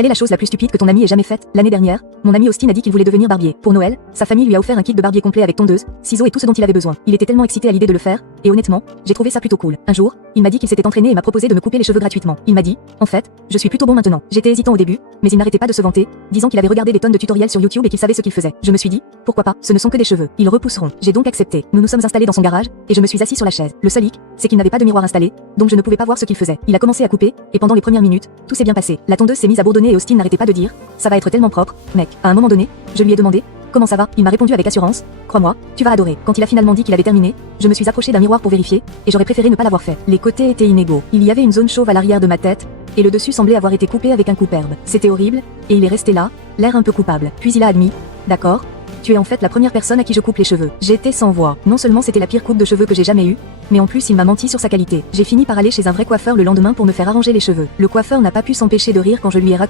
Quelle est la chose la plus stupide que ton ami ait jamais faite? L'année dernière, mon ami Austin a dit qu'il voulait devenir barbier. Pour Noël, sa famille lui a offert un kit de barbier complet avec tondeuse, ciseaux et tout ce dont il avait besoin. Il était tellement excité à l'idée de le faire, et honnêtement, j'ai trouvé ça plutôt cool. Un jour, il m'a dit qu'il s'était entraîné et m'a proposé de me couper les cheveux gratuitement. Il m'a dit, en fait, je suis plutôt bon maintenant. J'étais hésitant au début, mais il n'arrêtait pas de se vanter, disant qu'il avait regardé des tonnes de tutoriels sur YouTube et qu'il savait ce qu'il faisait. Je me suis dit, pourquoi pas, ce ne sont que des cheveux. Ils repousseront. J'ai donc accepté. Nous nous sommes installés dans son garage, et je me suis assis sur la chaise. Le seul hic, c'est qu'il n'avait pas de miroir installé, donc je ne pouvais pas voir ce qu'il faisait. Il a commencé à couper, et pendant les premières minutes, tout s'est bien passé. La tondeuse s'est mise à bourdonner et Austin n'arrêtait pas de dire, ça va être tellement propre, mec. À un moment donné, je lui ai demandé, comment ça va? Il m'a répondu avec assurance, crois-moi, tu vas adorer. Quand il a finalement dit qu'il avait terminé, je me suis approché d'un miroir pour vérifier, et j'aurais préféré ne pas l'avoir fait. Les côtés étaient inégaux. Il y avait une zone chauve à l'arrière de ma tête, et le dessus semblait avoir été coupé avec un coupe-herbe. C'était horrible, et il est resté là, l'air un peu coupable. Puis il a admis, d'accord, tu es en fait la première personne à qui je coupe les cheveux. J'étais sans voix. Non seulement c'était la pire coupe de cheveux que j'ai jamais eue, mais en plus il m'a menti sur sa qualité. J'ai fini par aller chez un vrai coiffeur le lendemain pour me faire arranger les cheveux. Le coiffeur n'a pas pu s'empêcher de rire quand je lui ai raconté